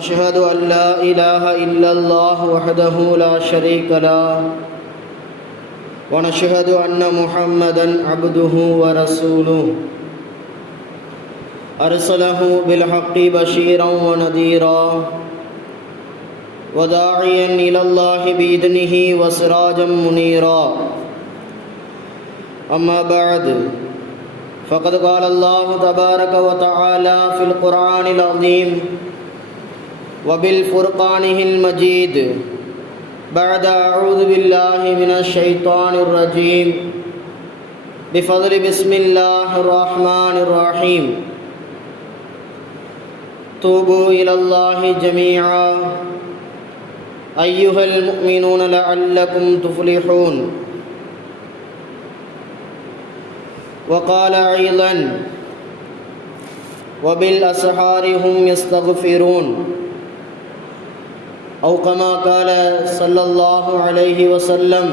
أشهد أن لا إله إلا الله وحده لا شريك له ونشهد أن محمدا عبده ورسوله أرسله بالحق بشيرا ونذيرا وداعيا إلى الله بإذنه وسراجا منيرا أما بعد فقد قال الله تبارك وتعالى في القرآن العظيم وبالفرقانه المجيد بعد أعوذ بالله من الشيطان الرجيم بفضل بسم الله الرحمن الرحيم توبوا إلى الله جميعا أيها المؤمنون لعلكم تفلحون. وقال أيضا وبالأسحار هم يستغفرون أو كما قال صلى الله عليه وسلم.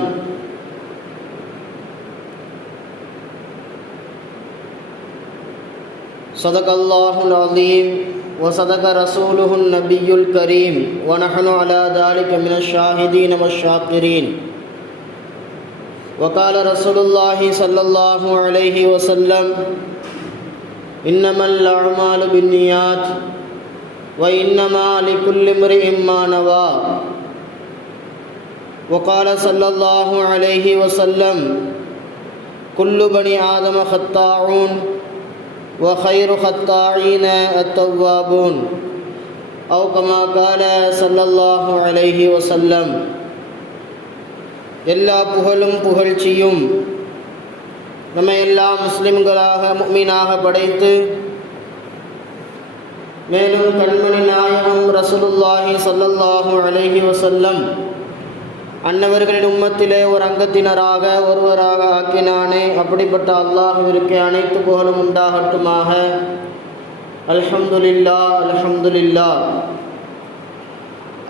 صدق الله العظيم وصدق رسوله النبي الكريم ونحن على ذلك من الشاهدين والشاكرين. وقال رسول الله صلى الله عليه وسلم إنما الأعمال بالنيات وإنما لكل امرئ ما نوى. وقال صلى الله عليه وسلم كل بني آدم خطاعون وخير خطاعين التوابون أو كما قال صلى الله عليه وسلم. எல்லா புகழும் புகழ்ச்சியும் நம்ம எல்லா முஸ்லிம்களாக முஃமினாக படைத்து மேலும் கண்மணி நாயகம் ரசூலுல்லாஹி ஸல்லல்லாஹு அலைஹி வஸல்லம் அன்னவர்களின் உம்மத்திலே ஒரு அங்கத்தினராக ஒருவராக ஆக்கினானே, அப்படிப்பட்ட அல்லாஹ்விற்கு அனைத்து புகழும் உண்டாகட்டுமாக. அல்ஹம்துலில்லாஹ் அல்ஹம்துலில்லாஹ்.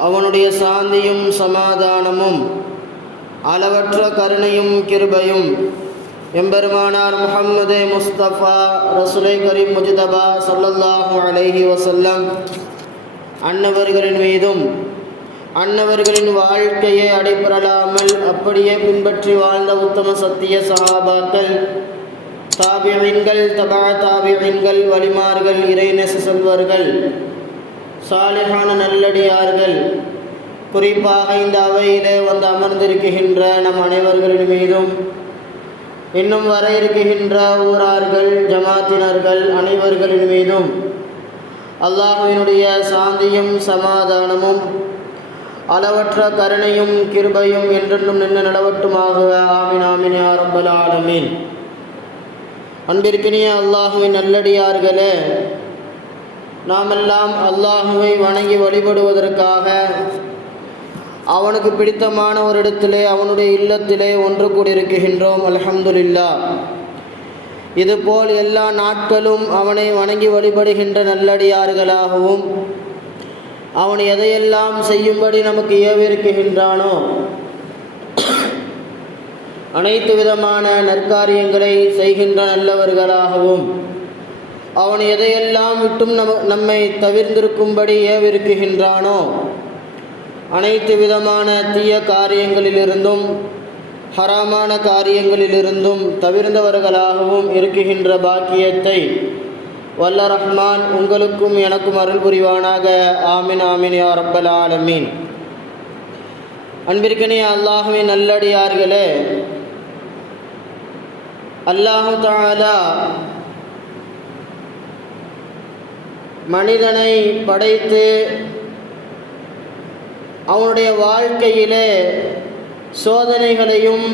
அவனுடைய சாந்தியும் சமாதானமும் அளவற்ற கருணையும் கிருபையும் எம்பெருமானார் முஹம்மது முஸ்தபா ரசூலை கரீம் முஜ்தபா ஸல்லல்லாஹு அலைஹி வஸல்லம் அன்னவர்களின் மீதும் அன்னவர்களின் வாழ்க்கையை அடைபெறலாமல் அப்படியே பின்பற்றி வாழ்ந்த உத்தம சத்திய சஹாபாக்கள், தாபிஈன்கள், தபா தாபிஈன்கள், வலிமார்கள், இறைநேச செல்வர்கள், சாலிஹான நல்லடியார்கள், குறிப்பாக இந்த அவையிலே வந்து அமர்ந்திருக்கின்ற நம் அனைவர்களின் மீதும் இன்னும் வர இருக்கின்ற ஊரார்கள், ஜமாத்தினர்கள் அனைவர்களின் மீதும் அல்லாஹ்வினுடைய சாந்தியும் சமாதானமும் அளவற்ற கருணையும் கிருபையும் என்றென்றும் நின்று நடவட்டுமாக. ஆமீன் ஆமீன் யா ரப்பல் ஆலமீன். அன்பிற்கினிய அல்லாஹ்வின் நல்லடியார்களே, நாமெல்லாம் அல்லாஹ்வை வணங்கி வழிபடுவதற்காக அவனுக்கு பிடித்தமான ஒரு இடத்திலே அவனுடைய இல்லத்திலே ஒன்று கூடியிருக்கின்றோம். அல்ஹம்துலில்லாஹ். இதுபோல் எல்லா நாட்களும் அவனை வணங்கி வழிபடுகின்ற நல்லடியார்களாகவும் அவன் எதையெல்லாம் செய்யும்படி நமக்கு ஏவிருக்கின்றானோ அனைத்து விதமான நற்காரியங்களை செய்கின்ற நல்லவர்களாகவும் அவன் எதையெல்லாம் விட்டும் நம்மை தவிர்ந்திருக்கும்படி ஏவிருக்கின்றானோ அனைத்து விதமான தீய காரியங்களிலிருந்தும் ஹராமான காரியங்களிலிருந்தும் தவிர்ந்தவர்களாகவும் இருக்குகின்ற பாக்கியத்தை வல்ல ரஹ்மான் உங்களுக்கும் எனக்கும் அருள் புரிவானாக. ஆமீன் ஆமீன் யா ரப்பல் ஆலமீன். அன்பிற்கினிய அல்லாஹ்வின் நல்லடியார்களே, அல்லாஹு தஆலா மனிதனை படைத்து அவனுடைய வாழ்க்கையிலே சோதனைகளையும்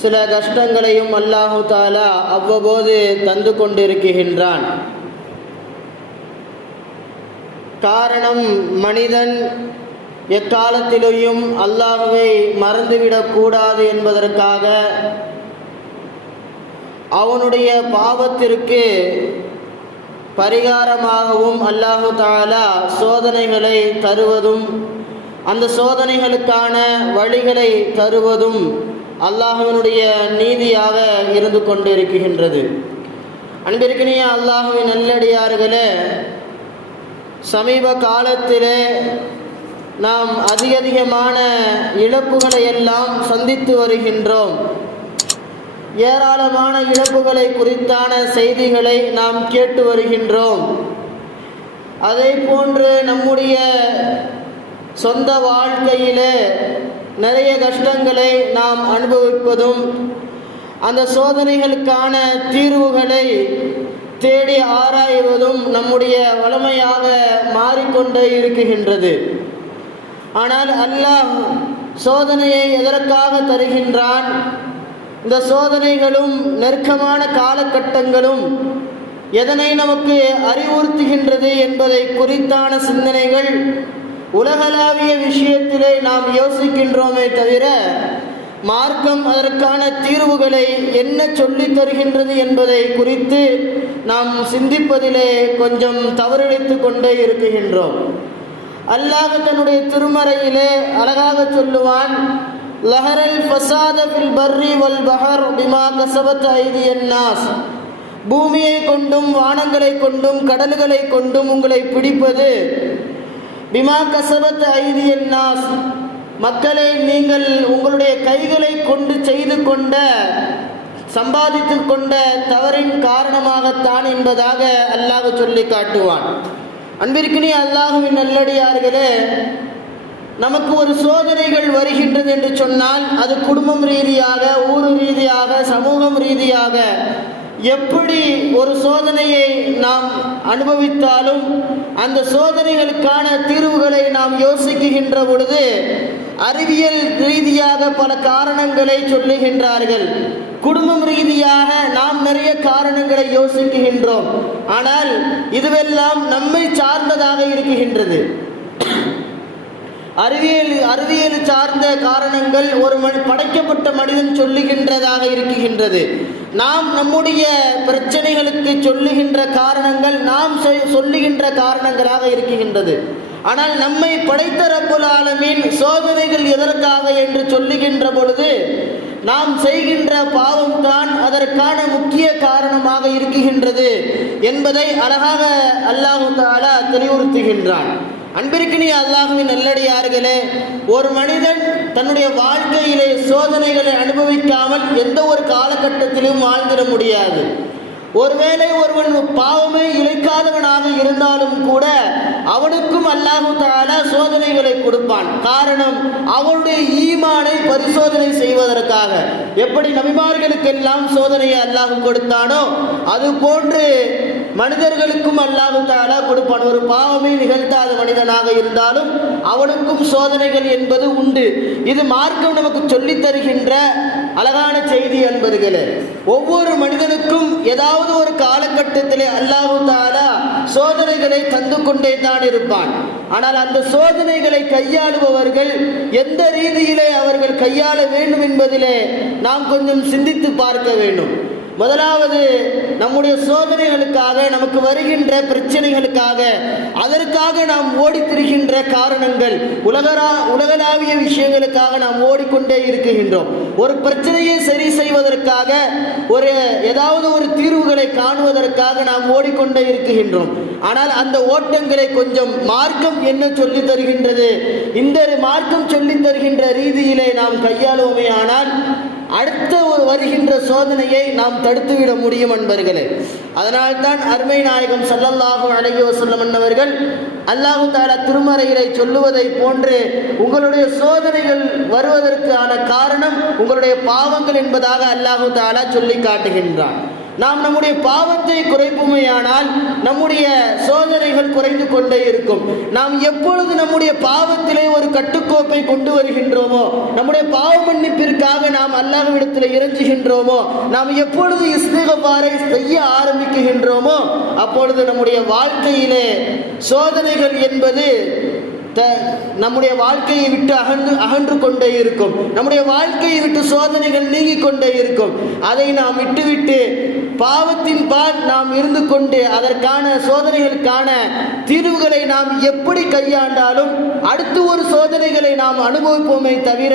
சில கஷ்டங்களையும் அல்லாஹு தஆலா அவ்வப்போது தந்து கொண்டிருக்கின்றான். காரணம், மனிதன் எக்காலத்திலேயும் அல்லாஹ்வை மறந்துவிடக்கூடாது என்பதற்காக அவனுடைய பாவத்திற்கு பரிகாரமாகவும் அல்லாஹு தஆலா சோதனைகளை தருவதும் அந்த சோதனைகளுக்கான வழிகளை தருவதும் அல்லாஹ்வினுடைய நீதியாக இருந்து கொண்டிருக்கின்றது. அன்பிற்கினிய அல்லாஹ்வின் நல்லடியார்களே, சமீப காலத்திலே நாம் அதிகமான இழப்புகளை எல்லாம் சந்தித்து வருகின்றோம். ஏராளமான இழப்புகளை குறித்தான செய்திகளை நாம் கேட்டு வருகின்றோம். அதே போன்று நம்முடைய சொந்த வாழ்க்கையிலே நிறைய கஷ்டங்களை நாம் அனுபவிப்பதும் அந்த சோதனைகளுக்கான தீர்வுகளை தேடி ஆராய்வதும் நம்முடைய வளமையாக மாறிக்கொண்டே இருக்குகின்றது. ஆனால் அல்லாஹ் சோதனையை எதற்காக தருகின்றான்? இந்த சோதனைகளும் நெருக்கமான காலகட்டங்களும் எதனை நமக்கு அறிவுறுத்துகின்றது என்பதை குறித்தான சிந்தனைகள் உலகளாவிய விஷயத்திலே நாம் யோசிக்கின்றோமே தவிர மார்க்கம் அதற்கான தீர்வுகளை என்ன சொல்லித் தருகின்றது என்பதை குறித்து நாம் சிந்திப்பதிலே கொஞ்சம் தவறிழைத்து கொண்டே இருக்குகின்றோம். அல்லாஹ் தன்னுடைய திருமறையிலே அழகாக சொல்லுவான், லஹரல் ஃபஸாத ஃபில் பர்ரி வல் பஹர் பிமா கஸபத் ஐதியன் நாஸ். பூமியை கொண்டும் வானங்களை கொண்டும் கடல்களை கொண்டும் உங்களை பிடிப்பது பிமா கஸபத் ஐதியன் நாஸ், மக்களை நீங்கள் உங்களுடைய கைகளை கொண்டு செய்து கொண்ட சம்பாதித்து கொண்ட தவறின் காரணமாகத்தான் என்பதாக அல்லாஹ் சொல்லி காட்டுவான். அன்பிற்கினிய அல்லாஹுவின் நல்லடியார்களே, நமக்கு ஒரு சோதனைகள் வருகின்றது என்று சொன்னால் அது குடும்பம் ரீதியாக, ஊர் ரீதியாக, சமூகம் ரீதியாக எப்படி ஒரு சோதனையை நாம் அனுபவித்தாலும் அந்த சோதனைகளுக்கான தீர்வுகளை நாம் யோசிக்கின்ற பொழுது அறிவியல் ரீதியாக பல காரணங்களை சொல்லுகின்றார்கள். குடும்பம் ரீதியாக நாம் நிறைய காரணங்களை யோசிக்கின்றோம். ஆனால் இதுவெல்லாம் நம்மை சார்ந்ததாக இருக்குகின்றது. அறிவியல் சார்ந்த காரணங்கள் ஒரு படைக்கப்பட்ட மனிதன் சொல்லுகின்றதாக இருக்குகின்றது. நாம் நம்முடைய பிரச்சனைகளுக்கு சொல்லுகின்ற காரணங்கள் நாம் சொல்லுகின்ற காரணங்களாக இருக்குகின்றது. ஆனால் நம்மை படைத்த ரப்புல் ஆலமீன் சோதனைகள் எதற்காக என்று சொல்லுகின்ற பொழுது நாம் செய்கின்ற பாவம்தான் அதற்கான முக்கிய காரணமாக இருக்குகின்றது என்பதை அழகாக அல்லாஹ் தஆலா தெளிவுறுத்துகின்றான். அன்பிற்கினிய அல்லாஹ்வின் நல்லடியார்களே, ஒரு மனிதன் தன்னுடைய வாழ்க்கையிலே சோதனைகளை அனுபவிக்காமல் எந்த ஒரு காலகட்டத்திலும் வாழ்ந்திட முடியாது. ஒருவேளை ஒருவன் பாவமே இழைக்காதவனாக இருந்தாலும் கூட அவனுக்கும் அல்லாஹ் தஆலா சோதனைகளை கொடுப்பான். காரணம், அவனுடைய ஈமானை பரிசோதனை செய்வதற்காக. எப்படி நபிமார்களுக்கெல்லாம் சோதனையை அல்லாஹ் கொடுத்தானோ அது போன்று மனிதர்களுக்கும் அல்லாஹ் தஆலா கொடுப்பான். ஒரு பாவமே நிகழ்த்தாத மனிதனாக இருந்தாலும் அவனுக்கும் சோதனைகள் என்பது உண்டு. இது மார்க்கம் நமக்கு சொல்லித் தருகின்ற அழகான செய்தி என்பதுகளே. ஒவ்வொரு மனிதனுக்கும் ஏதாவது ஒரு காலகட்டத்திலே அல்லாஹ் தஆலா சோதனைகளை தந்து கொண்டே தான் இருப்பான். ஆனால் அந்த சோதனைகளை கையாளுபவர்கள் எந்த ரீதியிலே அவர்கள் கையாள வேண்டும் என்பதிலே நாம் கொஞ்சம் சிந்தித்து பார்க்க வேண்டும். முதலாவது, நம்முடைய சோதனைகளுக்காக, நமக்கு வருகின்ற பிரச்சனைகளுக்காக, அதற்காக நாம் ஓடித்திருக்கின்ற காரணங்கள் உலகளாவிய விஷயங்களுக்காக நாம் ஓடிக்கொண்டே இருக்குகின்றோம். ஒரு பிரச்சனையை சரி செய்வதற்காக, ஏதாவது ஒரு தீர்வுகளை காணுவதற்காக நாம் ஓடிக்கொண்டே இருக்குகின்றோம். ஆனால் அந்த ஓட்டங்களை கொஞ்சம் மார்க்கம் என்ன சொல்லித் தருகின்றது, இந்த மார்க்கம் சொல்லித் தருகின்ற ரீதியிலே நாம் கையாளுவோமே ஆனால் அடுத்த வருகின்ற சோதனையை நாம் தடுத்துவிட முடியும் என்பர்களே. அதனால்தான் அருமை நாயகம் ஸல்லல்லாஹு அலைஹி வஸல்லம் அவர்கள் அல்லாஹ் தஆலா திருமறையிலே சொல்லுவதை போன்று உங்களுடைய சோதனைகள் வருவதற்கான காரணம் உங்களுடைய பாவங்கள் என்பதாக அல்லாஹ் தஆலா சொல்லி காட்டுகின்றான். நாம் நம்முடைய பாவத்தை குறைப்போமேயானால் நம்முடைய சோதனைகள் குறைந்து கொண்டே இருக்கும். நாம் எப்பொழுது நம்முடைய பாவத்திலே ஒரு கட்டுக்கோப்பை கொண்டு வருகின்றோமோ, நம்முடைய பாவ மன்னிப்பிற்காக நாம் அல்லாஹ்விடத்தில் இறைஞ்சுகின்றோமோ, நாம் எப்பொழுது இஸ்திக்ஃபாரை செய்ய ஆரம்பிக்கின்றோமோ அப்பொழுது நம்முடைய வாழ்க்கையிலே சோதனைகள் என்பது நம்முடைய வாழ்க்கையை விட்டு அகன்று கொண்டே இருக்கும். நம்முடைய வாழ்க்கையை விட்டு சோதனைகள் நீங்கிக் கொண்டே இருக்கும். அதை நாம் விட்டுவிட்டு பாவத்தின் பால் நாம் இருந்து கொண்டு அதற்கான சோதனைகளுக்கான தீர்வுகளை நாம் எப்படி கையாண்டாலும் அடுத்து ஒரு சோதனைகளை நாம் அனுபவிப்போமே தவிர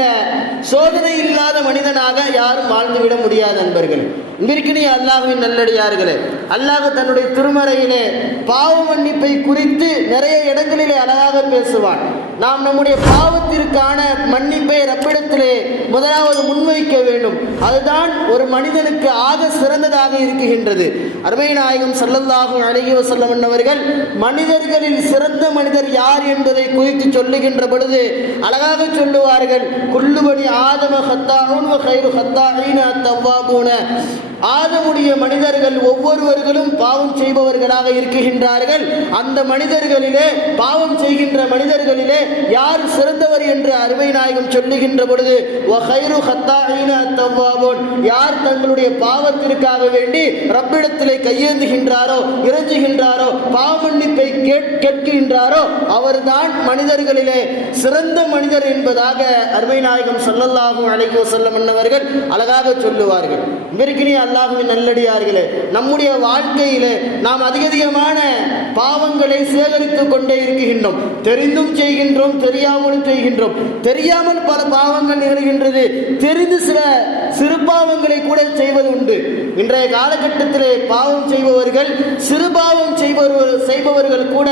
சோதனை இல்லாத மனிதனாக யாரும் வாழ்ந்துவிட முடியாது நண்பர்கள். இன்றைக்கு அல்லாஹ்வின் நல்லடியார்களே, அல்லாஹ் தன்னுடைய திருமறையிலே பாவ மன்னிப்பை குறித்து நிறைய இடங்களிலே அழகாக பேசுவான். நாம் நம்முடைய பாவத்திற்கான மன்னிப்பை ரப்பிடத்திலே முதலாவது முன்வைக்க வேண்டும். அதுதான் ஒரு மனிதனுக்கு ஆக சிறந்ததாக இருக்குகின்றது. அருமை நாயகம் ஸல்லல்லாஹு அலைஹி வஸல்லம் அவர்கள் மனிதர்களில் சிறந்த மனிதர் யார் என்பதை குறித்து சொல்லுகின்ற பொழுது அழகாக சொல்லுவார்கள், குல்லு பனி ஆதம ஹத்தாஊன் வ கைரு ஹத்தாஈன அத்தவ்வாபூன. ஆதமுடைய மனிதர்கள் ஒவ்வொருவர்களும் பாவம் செய்பவர்களாக இருக்குகின்றார்கள். அந்த மனிதர்களிலே, பாவம் செய்கின்ற மனிதர்களிலே யார் சிறந்தவர் என்று அருமை நாயகம் சொல்லுகின்ற பொழுது வகைரு ஹத்தாஈன அத்தவ்வாபூன், யார் தங்களுடைய பாவத்திற்காக வேண்டி ரப்பிடத்திலே கையேந்துகின்றாரோ, இறைஞ்சுகின்றாரோ, பாவ மன்னிப்பை கேட்கின்றாரோ அவர்தான் மனிதர்களிலே சிறந்த மனிதர் என்பதாக அருமை நாயகம் ஸல்லல்லாஹு அலைஹி வஸல்லம் அவர்கள் அழகாக சொல்லுவார்கள். இவருக்கு அல்லாஹ்வின் நல்லடியார்களே, நம்முடைய வாழ்க்கையிலே நாம் அதிகமான பாவங்களை சேகரித்துக் கொண்டே இருக்கின்றோம். தெரிந்தும் செய்கின்றோம், தெரியாமலும் செய்கின்றோம். தெரியாமல் பல பாவங்கள் நிகழ்கின்றது, தெரிந்து சில சிறு பாவங்களை கூட செய்வது உண்டு. இன்றைய காலகட்டத்திலே பாவம் செய்பவர்கள், சிறு பாவம் செய்பவர்கள் கூட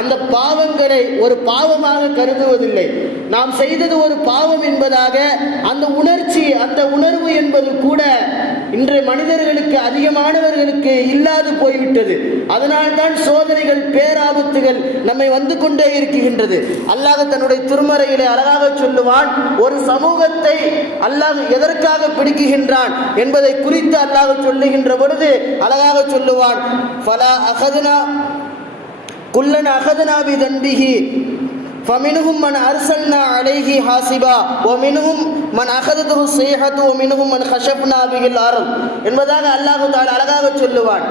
அந்த பாவங்களை ஒரு பாவமாக கருதுவதில்லை. நாம் செய்தது ஒரு பாவம் என்பதாக அந்த உணர்ச்சி, அந்த உணர்வு என்பது கூட இன்றைய மனிதர்களுக்கு, அதிகமானவர்களுக்கு இல்லாது போய்விட்டது. அதனால்தான் சோதனைகள், பேராபத்துகள் நம்மை வந்து கொண்டே இருக்கின்றது. அல்லாஹ் தன்னுடைய திருமறையிலே அழகாக சொல்லுவான், ஒரு சமூகத்தை அல்லாஹ் எதற்காக பிடிக்குகின்றான் என்பதை குறித்து அல்லாஹ் சொல்லுகின்ற பொழுது அழகாக சொல்லுவான், ஃபலா அகதுனா குல்லன் அகதுனா பிதன்பிஹி فمنهم من أرسلنا عليه حاسبا ومنهم من أخذته الصيحة ومنهم من خسفنا به الأرض என்பதாக அல்லாஹ் தஆலா அழகாக சொல்லுவான்.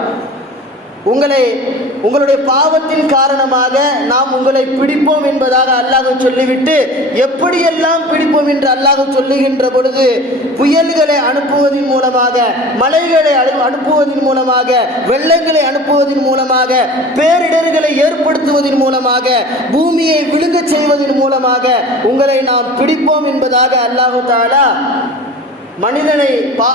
உங்களுடைய பாவத்தின் காரணமாக நாம் உங்களை பிடிப்போம் என்பதாக அல்லாஹ் சொல்லிவிட்டு எப்படியெல்லாம் பிடிப்போம் என்று அல்லாஹ் சொல்லுகின்ற பொழுது புயல்களை அனுப்புவதன் மூலமாக, மலைகளை அனுப்புவதன் மூலமாக, வெள்ளங்களை அனுப்புவதன் மூலமாக, பேரிடர்களை ஏற்படுத்துவதன் மூலமாக, பூமியை விழுங்க செய்வதன் மூலமாக உங்களை நாம் பிடிப்போம் என்பதாக அல்லாஹ் தஆலா மனிதனை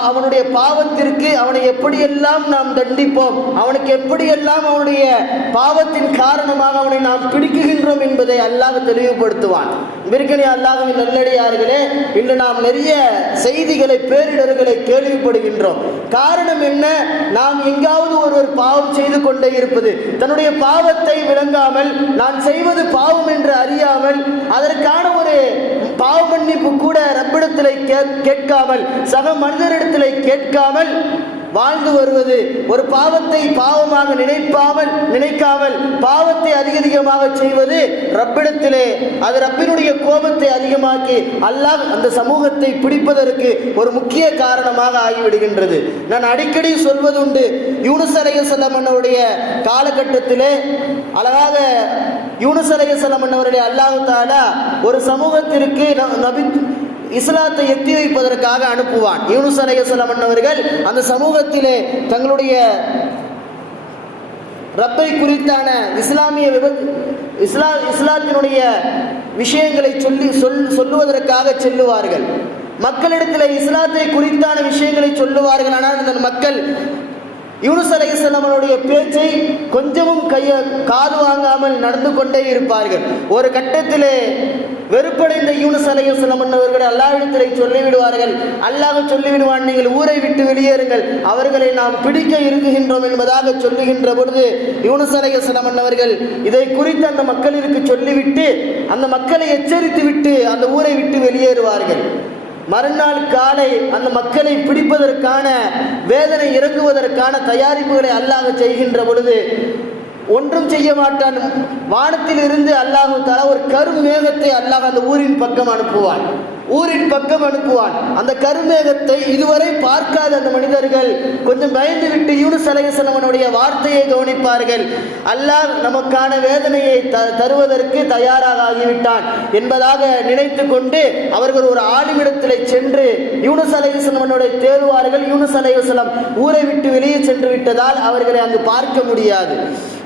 அவனுடைய பாவத்திற்கு அவனை எப்படியெல்லாம் நாம் தண்டிப்போம், அவனுக்கு எப்படியெல்லாம் அவனுடைய பாவத்தின் காரணமாக அவனை நாம் பிடிக்குகின்றோம் என்பதை அல்லாஹ் தெளிவுபடுத்துவான். விற்கனே அல்லாஹ்வின் நல்லடியார்களே, இன்று நாம் நிறைய செய்திகளை, பேரிடர்களை கேள்விப்படுகின்றோம். காரணம் என்ன? நாம் எங்காவது ஒருவர் பாவம் செய்து கொண்டே இருப்பது, தன்னுடைய பாவத்தை விளங்காமல், நான் செய்வது பாவம் என்று அறியாமல், அதற்கான ஒரு பாவ மன்னிப்பு கூட ரப்பிடத்திலே கேட்காமல், சக மனிதரிடத்திலே கேட்காமல் வாழ்ந்து வருவது, ஒரு பாவத்தை பாவமாக நினைக்காமல் பாவத்தை அதிகமாக செய்வது, ரப்பிடத்திலே அது ரப்பினுடைய கோபத்தை அதிகமாக்கி அல்லாஹ் அந்த சமூகத்தை பிடிப்பதற்கு ஒரு முக்கிய காரணமாக ஆகிவிடுகின்றது. நான் அடிக்கடி சொல்வதுண்டு, யூனுஸ் அலைஹிஸ்ஸலாம் அவருடைய காலகட்டத்திலே அழகாக யூனுஸ் அலைஹிஸ்ஸலாம் அவருடைய அல்லாஹ் தஆலா ஒரு சமூகத்திற்கு இஸ்லாத்தை எத்தி வைப்பதற்காக அனுப்புவான். யூனுஸ் அலைஹிஸ்ஸலாம் அவர்கள் அந்த சமூகத்திலே தங்களுடைய ரப்பை குறித்தான இஸ்லாத்தினுடைய விஷயங்களை சொல்லுவதற்காக செல்லுவார்கள். மக்களிடத்தில் இஸ்லாத்தை குறித்தான விஷயங்களை சொல்லுவார்கள். ஆனால் அந்த மக்கள் யூனுஸ் அலைஹிஸ்ஸலாம் அவருடைய பேச்சை கொஞ்சமும் காது வாங்காமல் நடந்து கொண்டே இருப்பார்கள். ஒரு கட்டத்திலே வெறுப்படைந்த யூனுஸ் அலைஹிஸ்ஸலாம் அவர்கள் அல்லாஹ்விடத்திலே சொல்லிவிடுவார்கள். அல்லாஹ் சொல்லிவிடுவான், நீங்கள் ஊரை விட்டு வெளியேறுங்கள், அவர்களை நாம் பிடிக்க இருக்குகின்றோம் என்பதாக சொல்லுகின்ற பொழுது யூனுஸ் அலைஹிஸ்ஸலாம் அவர்கள் இதை குறித்து அந்த மக்களிற்கு சொல்லிவிட்டு, அந்த மக்களை எச்சரித்து விட்டு அந்த ஊரை விட்டு வெளியேறுவார்கள். மறுநாள் காலை அந்த மக்களை பிடிப்பதற்கான, வேதனை இறங்குவதற்கான தயாரிப்புகளை அல்லாஹ் செய்கின்ற பொழுது ஒன்றும் செய்ய மாட்டான். வானத்தில் இருந்து அல்லாஹ் தஆலா ஒரு கருமேகத்தை அல்லாஹ் அந்த ஊரின் பக்கம் அனுப்புவான். அந்த கருமேகத்தை இதுவரை பார்க்காத அந்த மனிதர்கள் கொஞ்சம் பயந்து விட்டு யூனுஸ் அலைஹிஸ்ஸலாமுடைய வார்த்தையை கவனிப்பார்கள். அல்லாஹ் நமக்கான வேதனையை தருவதற்கு தயாராக ஆகிவிட்டான் என்பதாக நினைத்து கொண்டு அவர்கள் ஒரு ஆலிமிடத்திலே சென்று யூனுஸ் அலைஹிஸ்ஸலாமுடைய தேடுவார்கள். யூனுஸ் அலைஹிஸ்ஸலாம் ஊரை விட்டு வெளியே சென்று விட்டதால் அவர்களை அங்கு பார்க்க முடியாது.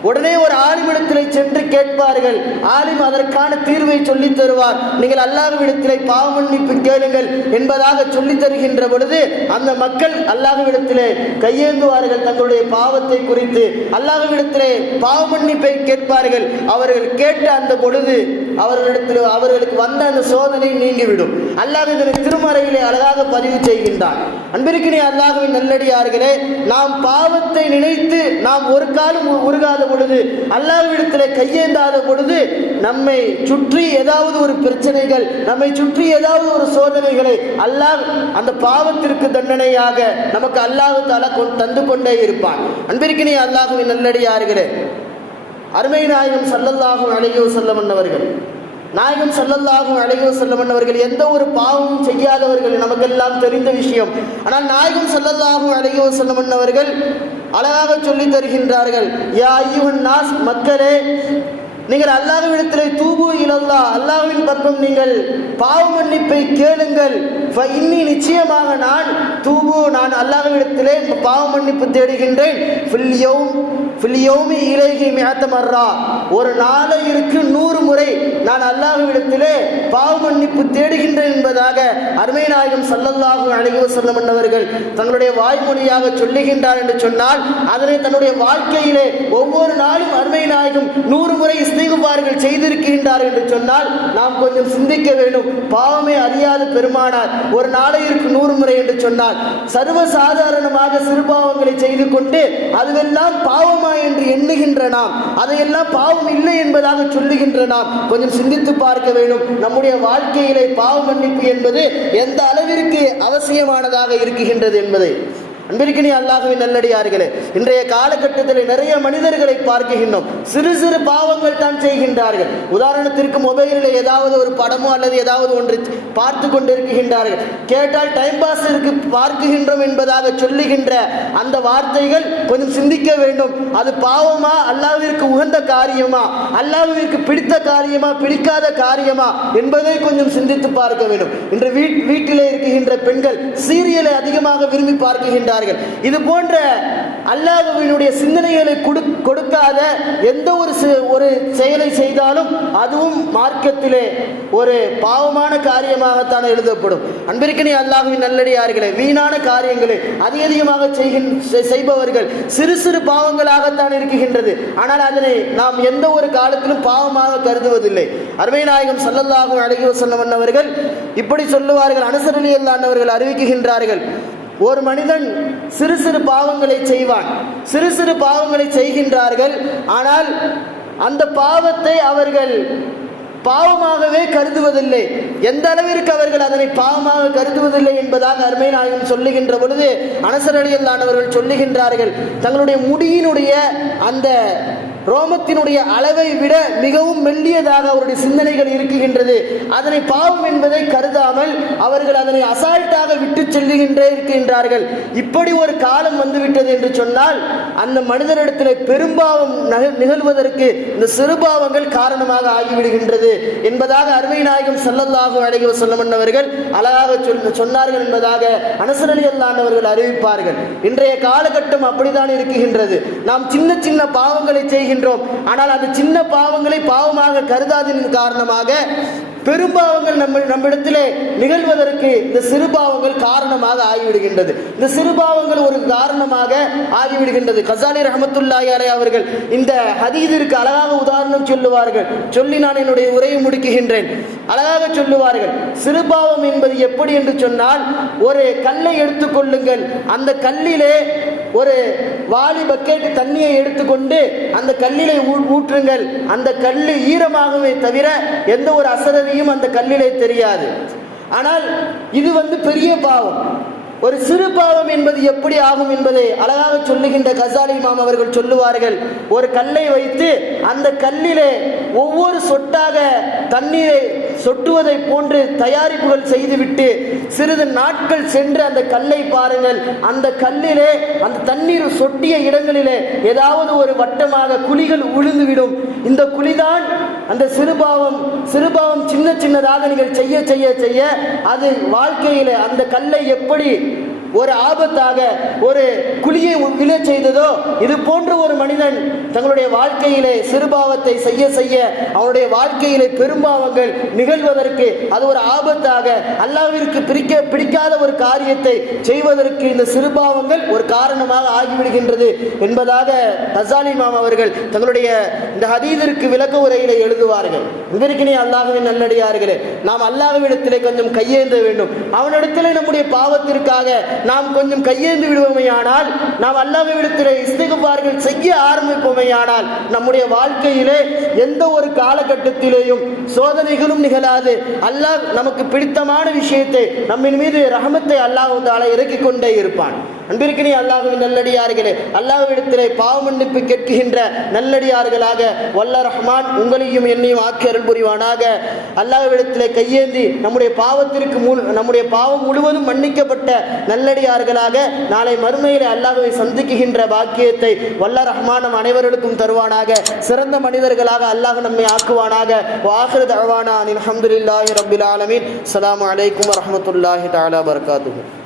உடனே ஒரு ஆலிமிடத்திலே சென்று கேட்பார்கள். ஆலிம் அதற்கான தீர்வை சொல்லித் தருவார். நீங்கள் அல்லாஹ்விடத்திலே பாவ மன்னிப்பு கேளுங்கள் என்பதாக சொல்லித் தருகின்ற பொழுது அந்த மக்கள் அல்லாஹ்விடத்திலே கையேந்துவார்கள். தங்களுடைய பாவத்தை குறித்து அல்லாஹ்விடத்திலே பாவ மன்னிப்பை கேட்பார்கள். அவர்கள் கேட்ட அந்த பொழுது அவர்களுக்கு வந்த அந்த சோதனை நீங்கிவிடும். அல்லாஹ் இதனை திருமறையிலே அழகாக பதிவு செய்கின்றான். அன்பிற்கினிய அல்லாஹ்வின் நல்லடியார்களே, நாம் பாவத்தை நினைத்து நாம் ஒரு காலம் உருகாத பொழுது, அல்லாஹ்விடத்திலே கையேந்தாத பொழுது, நம்மை சுற்றி ஏதாவது ஒரு பிரச்சனைகள், நம்மை சுற்றி ஏதாவது ஒரு சோதனைகளை அல்லாஹ் அந்த பாவத்திற்கு தண்டனையாக நமக்கு அல்லாஹ் தஆலா தந்து கொண்டே இருப்பான். அன்பிற்கினிய அல்லாஹ்வின் நல்லடியார்களே, அருமை நாயகம் ஸல்லல்லாஹு அலைஹி வஸல்லம் அவர்கள் எந்த ஒரு பாவமும் செய்யாதவர்கள், நமக்கெல்லாம் தெரிந்த விஷயம். ஆனால் நாயகம் ஸல்லல்லாஹு அலைஹி வஸல்லம் அவர்கள் அழகாக சொல்லி தருகின்றார்கள். யா அய்யுஹன் நாஸ், மக்களே, நீங்கள் அல்லாஹ்விடத்திலே தூபு இலல்லாஹ், அல்லாஹ்வின் பக்கம் நீங்கள் பாவ மன்னிப்பை கேளுங்கள். இன்னி நிச்சயமாக நான் அல்லாஹ்விடத்திலே பாவ மன்னிப்பு தேடுகின்றேன். ஃபில் யௌமி இலைஹி மிஅத மர்ரா, ஒரு நாளைக்கு 100 முறை நான் அல்லாஹ்விடத்திலே பாவ மன்னிப்பு தேடுகின்றேன் என்பதாக அருமை நாயகம் ஸல்லல்லாஹு அலைஹி வஸல்லம் அவர்கள் தங்களுடைய வாய்மொழியாக சொல்லுகின்றார் என்று சொன்னால், அதனை தன்னுடைய வாழ்க்கையிலே ஒவ்வொரு நாளும் அருமை நாயகம் 100 முறை இஸ்திக்பார்கள் செய்திருக்கின்றார் என்று சொன்னால் நாம் கொஞ்சம் சிந்திக்க வேண்டும். பாவமே அறியாத பெருமானார் ஒரு நாளைக்கு 100 முறை என்று சொன்னால், சர்வசாதாரணமாக சிறுபாவங்களை செய்து கொண்டு அதுவெல்லாம் பாவமா என்று எண்ணுகின்ற நாம், அதையெல்லாம் பாவம் இல்லை என்பதாக சொல்லுகின்ற நாம் கொஞ்சம் சிந்தித்து பார்க்க வேண்டும். நம்முடைய வாழ்க்கையிலே பாவ மன்னிப்பு என்பது எந்த அளவிற்கு அவசியமானதாக இருக்குகின்றது என்பதை. அன்பிற்கினிய அல்லாஹ்வின் நல்லடியார்களே, இன்றைய காலகட்டத்தில் நிறைய மனிதர்களை பார்க்கின்றோம். சிறு சிறு பாவங்கள் தான் செய்கின்றார்கள். உதாரணத்திற்கு மொபைலில் ஏதாவது ஒரு படமோ அல்லது ஏதாவது ஒன்று பார்த்து கொண்டிருக்கின்றார்கள். கேட்டால் டைம் பாஸ் இருக்கு பார்க்குகின்றோம் என்பதாக சொல்லுகின்ற அந்த வார்த்தைகள் கொஞ்சம் சிந்திக்க வேண்டும். அது பாவமா, அல்லாஹ்விற்கு உகந்த காரியமா, அல்லாஹ்விற்கு பிடித்த காரியமா, பிடிக்காத காரியமா என்பதை கொஞ்சம் சிந்தித்து பார்க்க வேண்டும். இன்று வீட்டிலே இருக்கின்ற பெண்கள் சீரியலை அதிகமாக விரும்பி பார்க்கின்றார்கள். இது போன்ற அல்லாஹ்வினுடைய சிந்தனைகளை கொடுக்காத எந்த ஒரு செயலை செய்தாலும் அதுவும் மார்க்கத்திலே ஒரு பாவமான காரியமாகத்தான் எழுதப்படும். அன்பிற்கினிய அல்லாஹ்வின் நல்லடியார்களே, வீணான காரியங்களை அதிகமாக செய்பவர்கள் சிறு சிறு பாவங்களாகத்தான் இருக்குகின்றது. ஆனால் அதனை நாம் எந்த ஒரு காலத்திலும் பாவமாக கருதுவதில்லை. அருமை நாயகம் ஸல்லல்லாஹு அலைஹி வஸல்லம் அவர்கள் இப்படி சொல்லுவார்கள். அனஸ் ரலியல்லாஹு அவர்கள் அறிவிக்கின்றார்கள், ஒரு மனிதன் சிறு சிறு பாவங்களை செய்வான். சிறு சிறு பாவங்களை செய்கின்றார்கள். ஆனால் அந்த பாவத்தை அவர்கள் பாவமாகவே கருதுவதில்லை. எந்த அளவிற்கு அவர்கள் அதனை பாவமாக கருதுவதில்லை என்பதாக அருமை நாயகம் சொல்லுகின்ற பொழுது அனஸ் ரலியல்லாஹு அவர்கள் சொல்லுகின்றார்கள், தங்களுடைய முடியினுடைய அந்த ரோமத்தினுடைய அளவை விட மிகவும் மெல்லியதாக அவருடைய சிந்தனைகள் இருக்குகின்றது. அதனை பாவம் என்பதை கருதாமல் அவர்கள் அதனை அசால்ட்டாக விட்டு செல்லுகின்றே இருக்கின்றார்கள். இப்படி ஒரு காலம் வந்துவிட்டது என்று சொன்னால் அந்த மனிதனிடத்தில் பெரும்பாவம் நிகழ்வதற்கு இந்த சிறுபாவங்கள் காரணமாக ஆகிவிடுகின்றது என்பதாக அருமை நாயகம் ஸல்லல்லாஹு அலைஹி வஸல்லம் அவர்கள் அழகாக சொன்னார்கள் என்பதாக அனஸ் ரலியல்லாஹு அவர்கள் அறிவிப்பார்கள். இன்றைய காலகட்டம் அப்படித்தான் இருக்குகின்றது. நாம் சின்ன சின்ன பாவங்களை செய்கின்றோம். ஆனால் அந்த சின்ன பாவங்களை பாவமாக கருதாததின் காரணமாக பெரும்பாவங்கள் நம்மிடத்திலே நிகழ்வதற்கு இந்த சிறுபாவங்கள் காரணமாக ஆகிவிடுகின்றது. இந்த சிறுபாவங்கள் ஒரு காரணமாக ஆகிவிடுகின்றது. கசாலி ரஹ்மத்துல்லாஹி அலைஹி அவர்கள் இந்த ஹதீஸிற்கு அழகாக உதாரணம் சொல்லுவார்கள். சொல்லி நான் என்னுடைய உரையை முடிக்குகின்றேன். அழகாக சொல்லுவார்கள், சிறுபாவம் என்பது எப்படி என்று சொன்னால், ஒரு கல்லை எடுத்துக்கொள்ளுங்கள். அந்த கல்லிலே ஒரு வாளி பக்கெட் தண்ணியை எடுத்துக்கொண்டு அந்த கல்லிலே ஊற்றுங்கள். அந்த கல்லு ஈரமாகவே தவிர எந்த ஒரு அசரதியும் அந்த கல்லிலே தெரியாது. ஆனால் இது பெரிய பாவம். ஒரு சிறு பாவம் என்பது எப்படி ஆகும் என்பதை அழகாக சொல்லுகின்ற கசாலி இமாம் அவர்கள் சொல்லுவார்கள், ஒரு கல்லை வைத்து அந்த கல்லிலே ஒவ்வொரு சொட்டாக தண்ணீரை சொட்டுவதை போன்று தயாரிப்புகள் செய்துவிட்டு சிறிது நாட்கள் சென்று அந்த கல்லை பாருங்கள், அந்த கல்லிலே அந்த தண்ணீர் சொட்டிய இடங்களிலே ஏதாவது ஒரு வட்டமாக குழிகள் விழுந்துவிடும். இந்த குழிதான் அந்த சிறுபாவம் சின்ன சின்னதாக நீங்கள் செய்ய செய்ய செய்ய அது வாழ்க்கையில அந்த கல்லை எப்படி ஒரு ஆபத்தாக ஒரு குழியை விழச் செய்ததோ, இது போன்ற ஒரு மனிதன் தங்களுடைய வாழ்க்கையிலே சிறுபாவத்தை செய்ய செய்ய அவனுடைய வாழ்க்கையிலே பெரும்பாவங்கள் நிகழ்வதற்கு அது ஒரு ஆபத்தாக, அல்லாஹ்விற்கு பிடிக்காத ஒரு காரியத்தை செய்வதற்கு இந்த சிறுபாவங்கள் ஒரு காரணமாக ஆகிவிடுகின்றது என்பதாக கசாலி இமாம் அவர்கள் தங்களுடைய இந்த ஹதீஸிற்கு விளக்க உரையிலே எழுதுவார்கள். இதற்கினே அல்லாஹ்வின் நல்லடியார்களே, நாம் அல்லாஹ்விடத்திலே கொஞ்சம் கையேந்த வேண்டும். அவனிடத்திலே நம்முடைய பாவத்திற்காக நாம் கொஞ்சம் கையேந்து விடுவோமையானால், நாம் அல்லாஹ்விடத்திலே இஸ்திக்பார்கள் செய்ய ஆரம்பிப்போமையானால், நம்முடைய வாழ்க்கையிலே எந்த ஒரு காலகட்டத்திலேயும் சோதனைகளும் நிகழாது. அல்லாஹ் நமக்கு பிடித்தமான விஷயத்தை நம்மின் மீது ரஹமத்தை அல்லாஹ் தஆலா இறக்கிக் கொண்டே இருப்பான். அன்பிற்கினே அல்லாஹ்வின் நல்லடியார்களே, அல்லாஹ்விடத்திலே பாவ மன்னிப்பு கேட்கின்ற நல்லடியார்களாக வல்ல ரஹ்மான் உங்களையும் என்னையும் ஆக்கி அருள் புரிவானாக. அல்லாஹ்விடத்திலே கையேந்தி நம்முடைய பாவம் முழுவதும் மன்னிக்கப்பட்ட நல்லடியார்களாக நாளை மறுமையிலே அல்லாஹ்வை சந்திக்குகின்ற பாக்கியத்தை வல்ல ரஹ்மான் நம் அனைவர்களுக்கும் தருவானாக. சிறந்த மனிதர்களாக அல்லாஹ் நம்மை ஆக்குவானாக. வாஹிரு தஅவானா அல்ஹம்துலில்லாஹி ரப்பில் ஆலமீன். அஸ்ஸலாமு அலைக்கும் வரஹ்மத்துல்லாஹி தஆலா வபரகாத்துஹு.